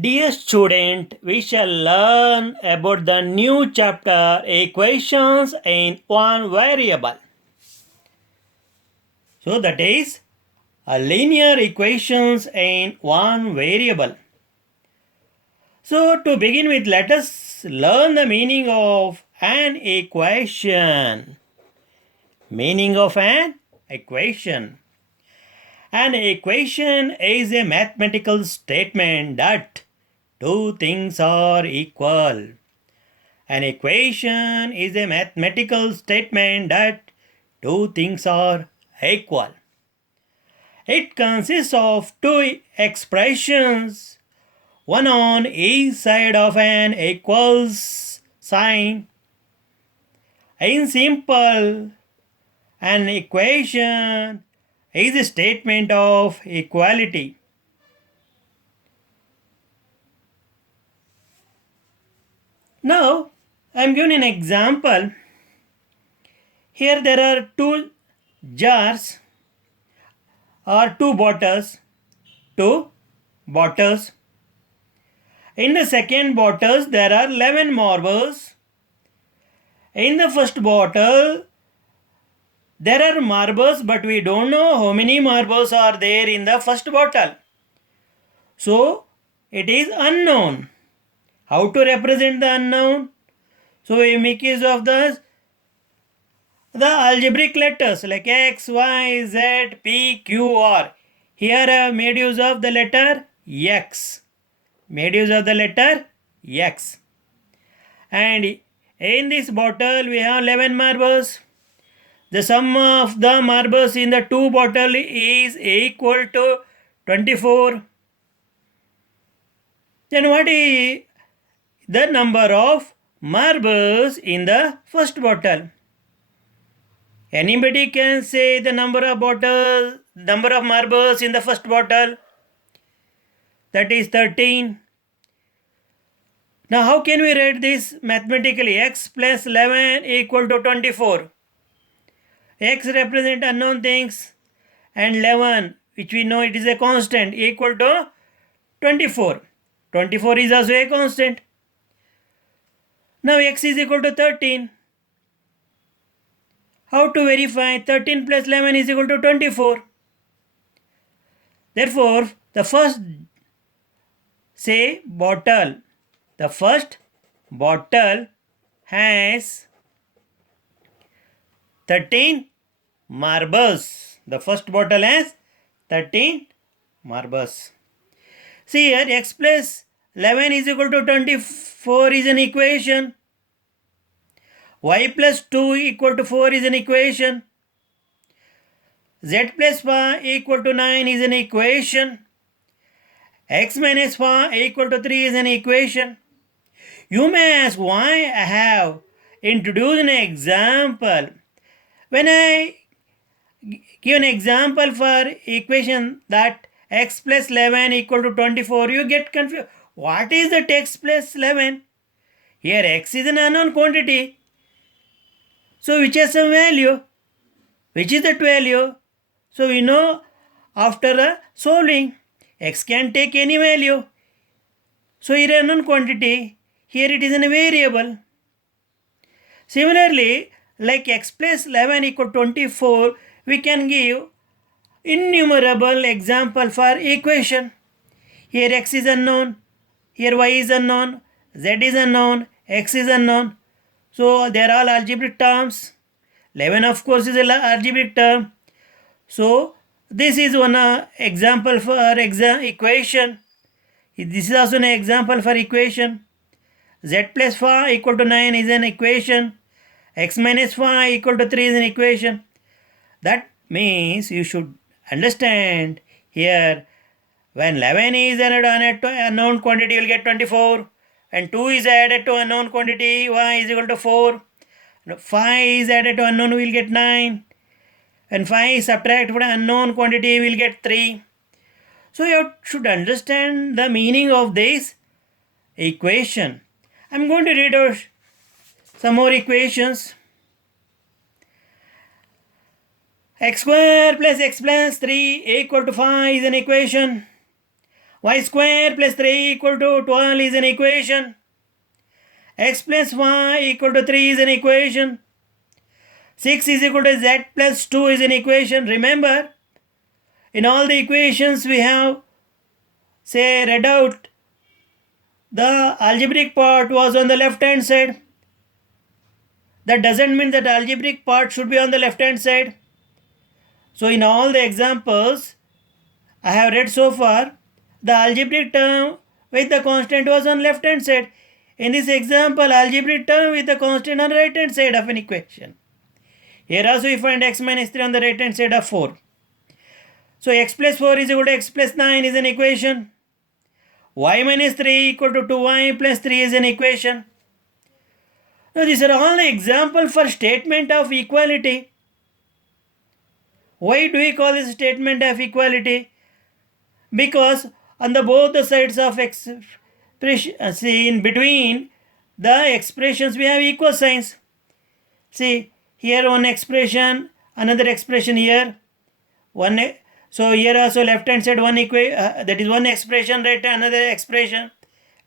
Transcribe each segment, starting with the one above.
Dear student, we shall learn about the new chapter equations in one variable. So that is a linear equations in one variable. So to begin with, let us learn the meaning of an equation. Meaning of an equation. An equation is a mathematical statement that two things are equal. An equation is a mathematical statement that two things are equal. It consists of two expressions, one on each side of an equals sign. In simple, an equation is a statement of equality. Now, I am giving an example. Here there are two jars or two bottles. Two bottles. In the second bottle, there are 11 marbles. In the first bottle, there are marbles, but we don't know how many marbles are there in the first bottle. So, it is unknown. How to represent the unknown? So, we make use of the algebraic letters like X, Y, Z, P, Q, R. Here I have made use of the letter X. Made use of the letter X. And in this bottle we have 11 marbles. The sum of the marbles in the two bottles is equal to 24. Then what is the number of marbles in the first bottle? Anybody can say the number of marbles in the first bottle. That is 13. Now how can we write this mathematically? X plus 11 equal to 24. X represent unknown things and 11, which we know it is a constant, equal to 24. 24 is also a constant. Now X is equal to 13. How to verify 13 plus 11 is equal to 24? Therefore, the first bottle has 13 marbles. The first bottle has 13 marbles. See here, x plus 11 is equal to 24 is an equation. Y plus 2 equal to 4 is an equation. Z plus 5 equal to 9 is an equation. X minus 5 equal to 3 is an equation. You may ask why I have introduced an example. When I give an example for equation that x plus 11 equal to 24, you get confused. What is that x plus 11? Here x is an unknown quantity. So which has some value? Which is that value? So we know after solving, x can take any value. So here unknown quantity, here it is in a variable. Similarly, like x plus 11 equal to 24, we can give innumerable example for equation. Here x is unknown, here y is unknown, z is unknown, x is unknown. So they are all algebraic terms. 11 of course is an algebraic term. So this is one example for equation. This is also an example for equation. Z plus 5 equal to 9 is an equation. X minus 5 equal to 3 is an equation. That means you should understand here when 11 is added to unknown quantity, you will get 24. And 2 is added to unknown quantity, y is equal to 4. 5 is added to unknown, we will get 9. And 5 is subtracted from unknown quantity, we will get 3. So you should understand the meaning of this equation. I am going to read out some more equations. X square plus x plus 3 equal to 5 is an equation. Y square plus 3 equal to 12 is an equation. X plus y equal to 3 is an equation. 6 is equal to z plus 2 is an equation. Remember, in all the equations we have, say, read out, the algebraic part was on the left hand side. That doesn't mean that the algebraic part should be on the left hand side. So in all the examples I have read so far, the algebraic term with the constant was on left hand side. In this example, algebraic term with the constant on right hand side of an equation. Here also we find x minus 3 on the right hand side of 4. So x plus 4 is equal to x plus 9 is an equation. Y minus 3 equal to 2y plus 3 is an equation. Now these are all the examples for statement of equality. Why do we call this statement of equality? Because on the both the sides of expression, see, in between the expressions we have equal signs. See, here one expression, another expression here. So here also left hand side one that is one expression, right, another expression.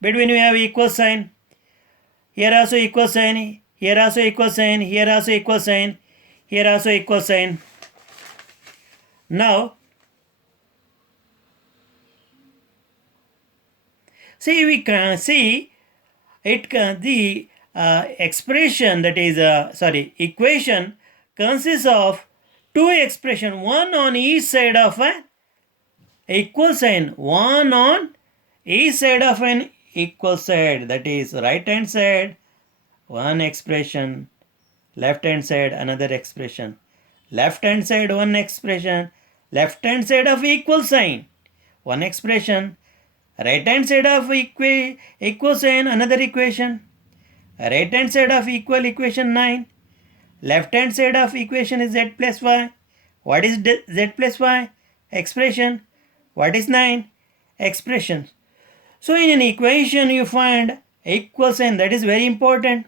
Between we have equal sign. Here also equal sign. Here also equal sign. Here also equal sign. Here also equal sign. Now, see, we can see it the expression, that is equation consists of two expressions, one on each side of an equal sign, one on each side of an equal side, that is right hand side one expression, left hand side another expression, left hand side one expression, left hand side of equal sign one expression, right hand side of equal sign another equation, right hand side of equal equation 9, left hand side of equation is z plus y. What is z plus y? Expression. What is 9? Expression. So in an equation you find equal sign, that is very important.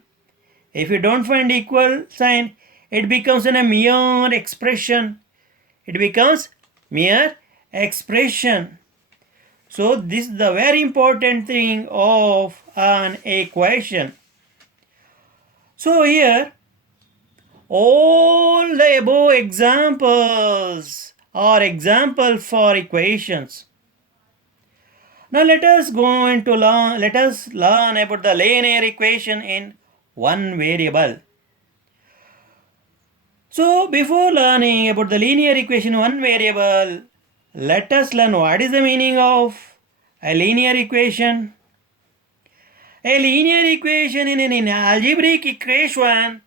If you don't find equal sign, it becomes a mere expression. It becomes mere expression. So this is the very important thing of an equation. So here, all the above examples are examples for equations. Now let us learn about the linear equation in one variable. So before learning about the linear equation in one variable, let us learn what is the meaning of a linear equation. A linear equation in an algebraic equation.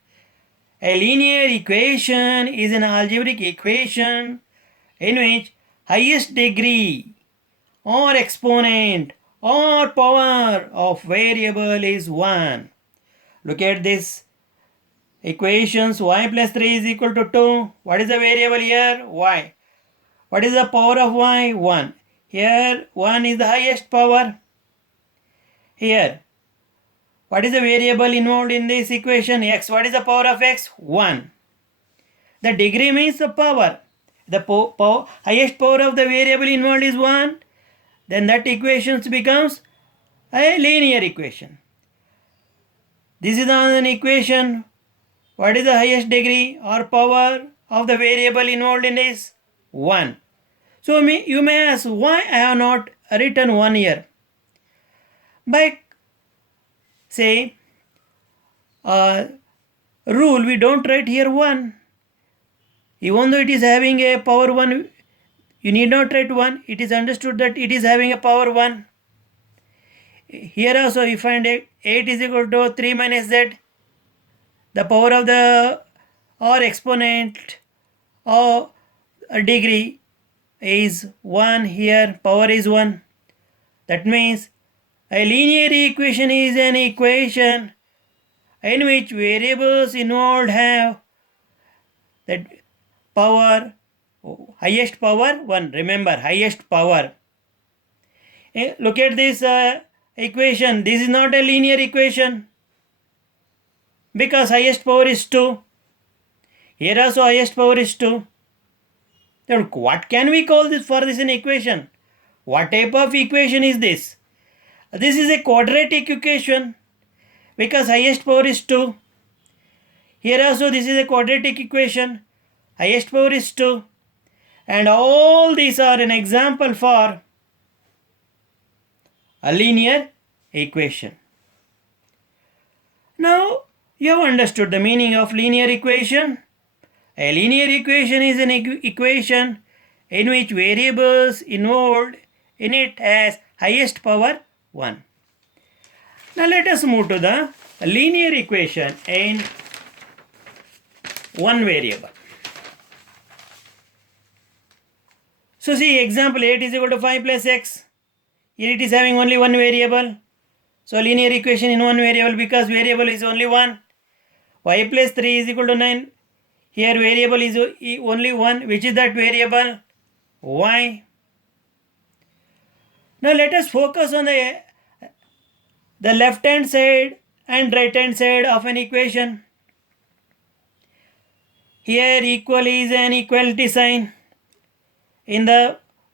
A linear equation is an algebraic equation in which highest degree or exponent or power of variable is 1. Look at this equations. Y plus 3 is equal to 2. What is the variable here? Y. What is the power of y? 1. Here 1 is the highest power. Here, what is the variable involved in this equation? X. What is the power of x? 1. The degree means the power. The highest power of the variable involved is 1. Then that equation becomes a linear equation. This is an equation. What is the highest degree or power of the variable involved in this? 1. So you may ask, why I have not written 1 here? By say rule, we don't write here 1. Even though it is having a power 1, you need not write 1. It is understood that it is having a power 1. Here also you find 8 is equal to 3 minus z. The power of the or exponent or degree is 1 here. Power is 1. That means a linear equation is an equation in which variables involved have that power, highest power 1. Remember, highest power. Look at this equation. This is not a linear equation because highest power is 2. Here also highest power is 2. Then what can we call this for this an equation? What type of equation is this? This is a quadratic equation because highest power is 2. Here also this is a quadratic equation. Highest power is 2. And all these are an example for a linear equation. Now you have understood the meaning of linear equation. A linear equation is an equation in which variables involved in it has highest power 1. Now let us move to the linear equation in one variable. So see, example 8 is equal to 5 plus x. Here it is having only one variable. So linear equation in one variable because variable is only 1. Y plus 3 is equal to 9. Here variable is only 1. Which is that variable? Y. Now let us focus on the left hand side and right hand side of an equation. Here equal is an equality sign in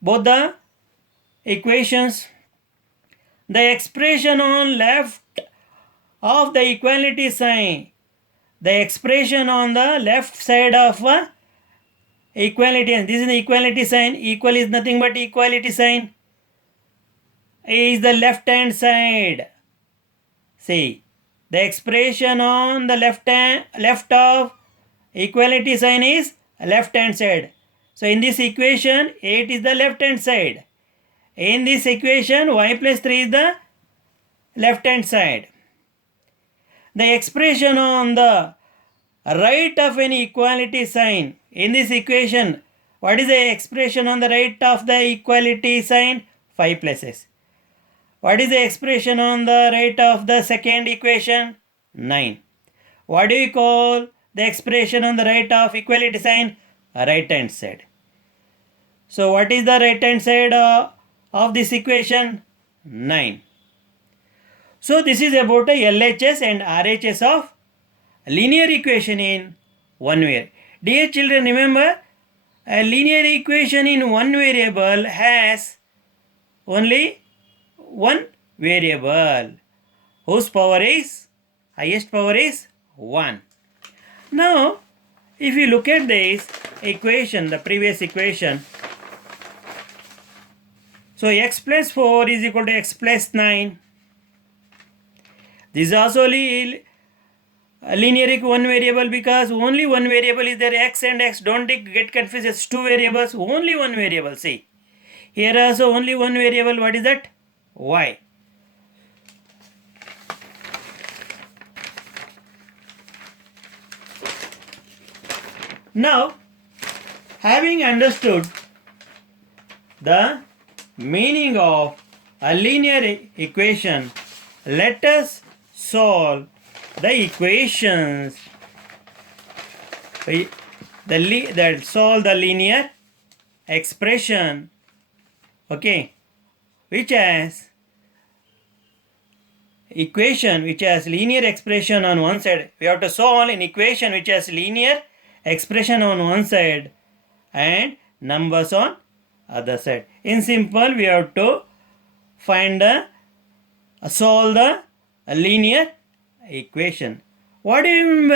both the equations. The expression on left of the equality sign, the expression on the left side of equality, and this is the equality sign. Equal is nothing but equality sign, is the left hand side. See, the expression on the left of equality sign is left hand side. So in this equation 8 is the left hand side. In this equation y plus 3 is the left hand side. The expression on the right of an equality sign in this equation, what is the expression on the right of the equality sign? 5 plus x. What is the expression on the right of the second equation? 9. What do you call the expression on the right of equality sign? Right hand side. So what is the right hand side of this equation? 9. So this is about a LHS and RHS of linear equation in one variable. Dear children, remember a linear equation in one variable has only one variable whose highest power is 1. Now if you look at this equation, the previous equation, so x plus 4 is equal to x plus 9. This is also a linear one variable because only one variable is there, x and x. Don't get confused, it's two variables, only one variable. See, here also only one variable. What is that? Y. Now, having understood the meaning of a linear equation, let us solve the equations that solve the linear expression, okay, which has linear expression on one side. We have to solve an equation which has linear expression on one side and numbers on other side. In simple, we have to solve the linear equation. What do you mean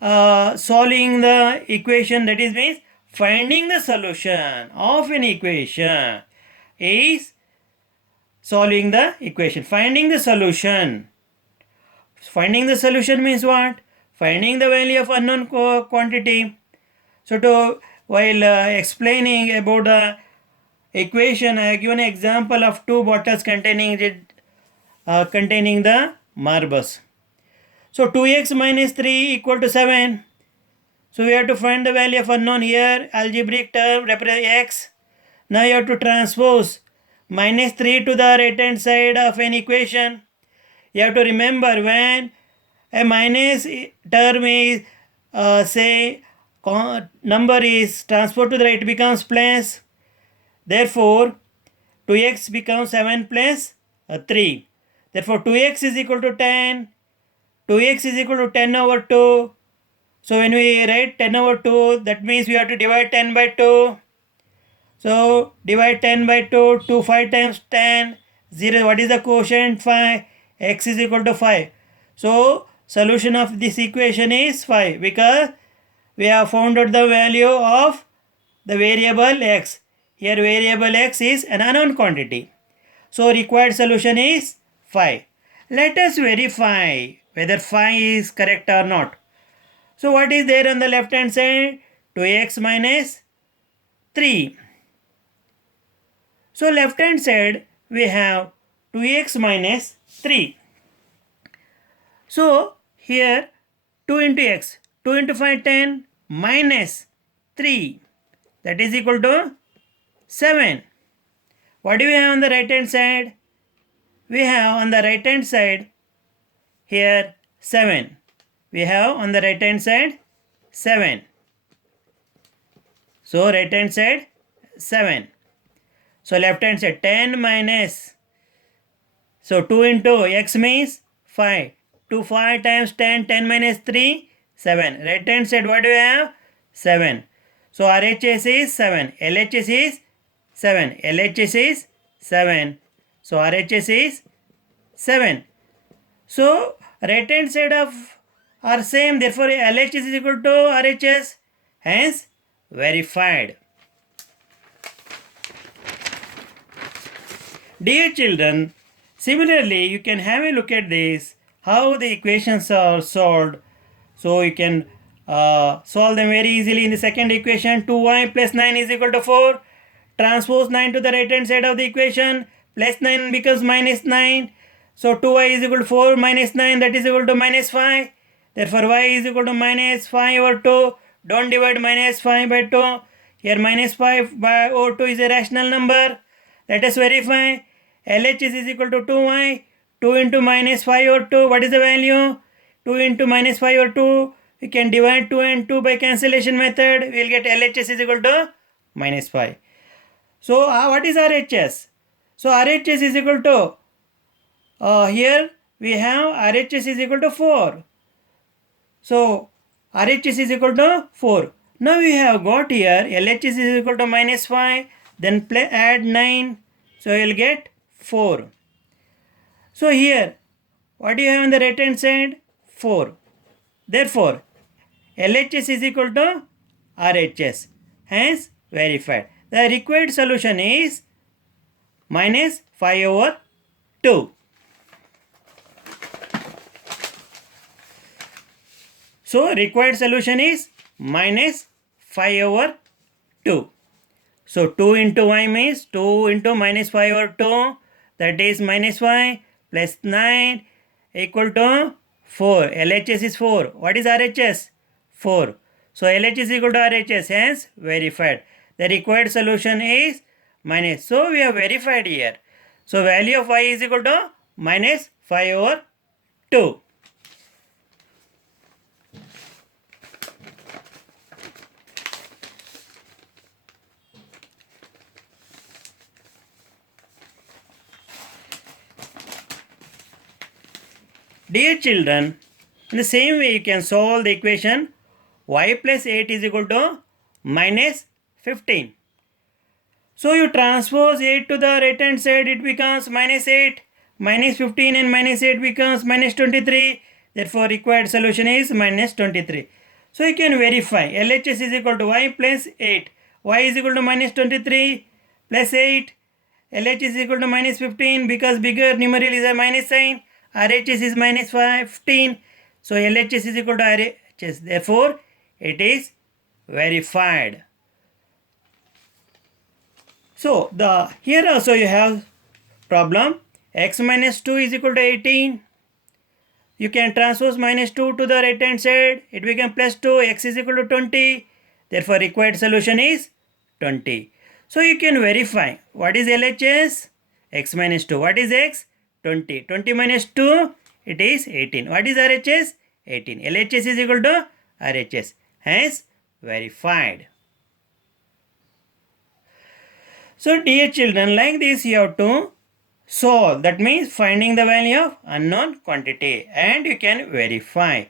by solving the equation? That is means finding the solution of an equation is solving the equation. Finding the solution. Finding the solution means what? Finding the value of unknown quantity. So while explaining about the equation, I have given an example of two bottles containing the marbles. So 2x minus 3 equal to 7. So we have to find the value of unknown here. Algebraic term represent x. Now you have to transpose minus 3 to the right hand side of an equation. You have to remember when a minus term is number is transferred to the right, becomes plus. Therefore 2x becomes 7 plus 3. Therefore 2x is equal to 10. 2x is equal to 10 over 2. So when we write 10 over 2, that means we have to divide 10 by 2. So divide 10 by 2, 2 5 times 10, 0. What is the quotient? 5. X is equal to 5. So solution of this equation is 5 because we have found out the value of the variable x. Here variable x is an unknown quantity. So required solution is 5. Let us verify whether 5 is correct or not. So what is there on the left hand side? 2x minus 3. So left hand side we have 2x minus 3. So here 2 into x, 2 into 5 10 minus 3, that is equal to 7. What do we have on the right hand side? We have on the right hand side here 7. We have on the right hand side 7. So right hand side 7. So left hand side 10 minus. So 2 into x means 5. 2 5 times 10, 10 minus 3, 7. Right hand side what do we have? 7. So RHS is 7. LHS is 7. LHS is 7. So RHS is 7. So right hand side of are same, therefore LHS is equal to RHS, hence verified. Dear children, similarly you can have a look at this, how the equations are solved. So you can solve them very easily in the second equation. 2y plus 9 is equal to 4. Transpose 9 to the right hand side of the equation. Plus 9 becomes minus 9. So 2y is equal to 4 minus 9, that is equal to minus 5. Therefore y is equal to minus 5 over 2. Don't divide minus 5 by 2. Here minus 5 by over 2 is a rational number. Let us verify. LHS is equal to 2y. 2 into minus 5 over 2. What is the value? 2 into minus 5 over 2. We can divide 2 and 2 by cancellation method. We will get LHS is equal to minus 5. So what is RHS? So RHS is equal to, here we have RHS is equal to 4. So RHS is equal to 4. Now we have got here LHS is equal to minus 5. Then add 9. So you will get 4. So here what do you have on the right hand side? 4. Therefore LHS is equal to RHS, hence verified. The required solution is minus 5 over 2. So required solution is minus 5 over 2. So 2 into y means 2 into minus 5 over 2, that is minus 5 plus 9 equal to 4. LHS is 4. What is RHS? 4. So LHS is equal to RHS, hence verified. The required solution is minus. So we have verified here. So value of y is equal to minus 5 over 2. Dear children, in the same way you can solve the equation y plus 8 is equal to minus 15. So you transpose 8 to the right hand side, it becomes minus 8, minus 15 and minus 8 becomes minus 23. Therefore required solution is minus 23. So you can verify LHS is equal to y plus 8. Y is equal to minus 23 plus 8. LHS is equal to minus 15 because bigger numeral is a minus sign. RHS is minus 15. So LHS is equal to RHS. Therefore it is verified. So here also you have problem x minus 2 is equal to 18. You can transpose minus 2 to the right hand side. It becomes plus 2. X is equal to 20. Therefore required solution is 20. So you can verify what is LHS? X minus 2. What is x? 20. 20 minus 2, it is 18. What is RHS? 18. LHS is equal to RHS. Hence verified. So dear children, like this you have to solve. That means finding the value of unknown quantity and you can verify.